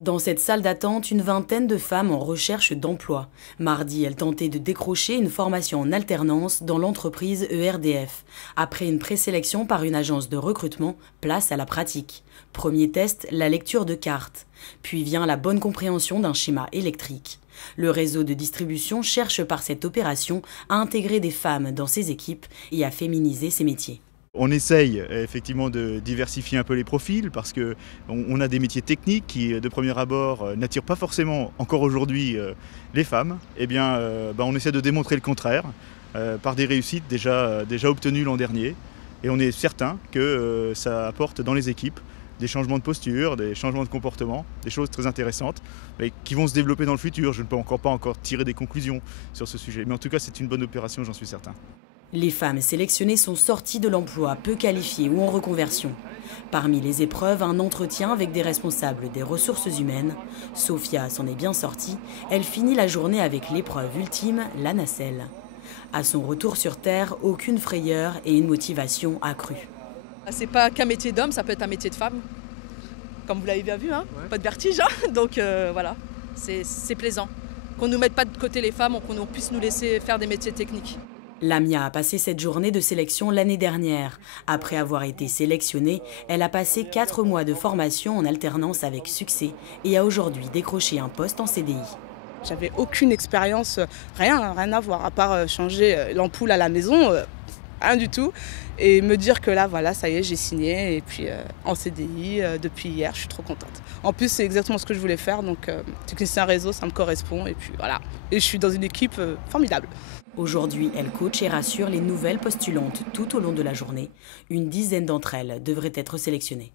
Dans cette salle d'attente, une vingtaine de femmes en recherche d'emploi. Mardi, elles tentaient de décrocher une formation en alternance dans l'entreprise ERDF. Après une présélection par une agence de recrutement, place à la pratique. Premier test, la lecture de cartes. Puis vient la bonne compréhension d'un schéma électrique. Le réseau de distribution cherche par cette opération à intégrer des femmes dans ses équipes et à féminiser ses métiers. On essaye effectivement de diversifier un peu les profils parce qu'on a des métiers techniques qui, de premier abord, n'attirent pas forcément encore aujourd'hui les femmes. Eh bien, on essaie de démontrer le contraire par des réussites déjà obtenues l'an dernier. Et on est certain que ça apporte dans les équipes des changements de posture, des changements de comportement, des choses très intéressantes mais qui vont se développer dans le futur. Je ne peux pas encore tirer des conclusions sur ce sujet. Mais en tout cas, c'est une bonne opération, j'en suis certain. Les femmes sélectionnées sont sorties de l'emploi, peu qualifiées ou en reconversion. Parmi les épreuves, un entretien avec des responsables des ressources humaines. Sophia s'en est bien sortie. Elle finit la journée avec l'épreuve ultime, la nacelle. À son retour sur Terre, aucune frayeur et une motivation accrue. C'est pas qu'un métier d'homme, ça peut être un métier de femme. Comme vous l'avez bien vu, hein. Ouais. Pas de vertige. Hein. Donc voilà, c'est plaisant. Qu'on ne nous mette pas de côté les femmes, qu'on puisse nous laisser faire des métiers techniques. Lamia a passé cette journée de sélection l'année dernière. Après avoir été sélectionnée, elle a passé 4 mois de formation en alternance avec succès et a aujourd'hui décroché un poste en CDI. J'avais aucune expérience, rien à voir, à part changer l'ampoule à la maison, rien du tout. Et me dire que là, voilà, ça y est, j'ai signé et puis en CDI depuis hier, je suis trop contente. En plus, c'est exactement ce que je voulais faire, donc technicien réseau, ça me correspond et puis voilà. Et je suis dans une équipe formidable. Aujourd'hui, elle coach et rassure les nouvelles postulantes tout au long de la journée. Une dizaine d'entre elles devraient être sélectionnées.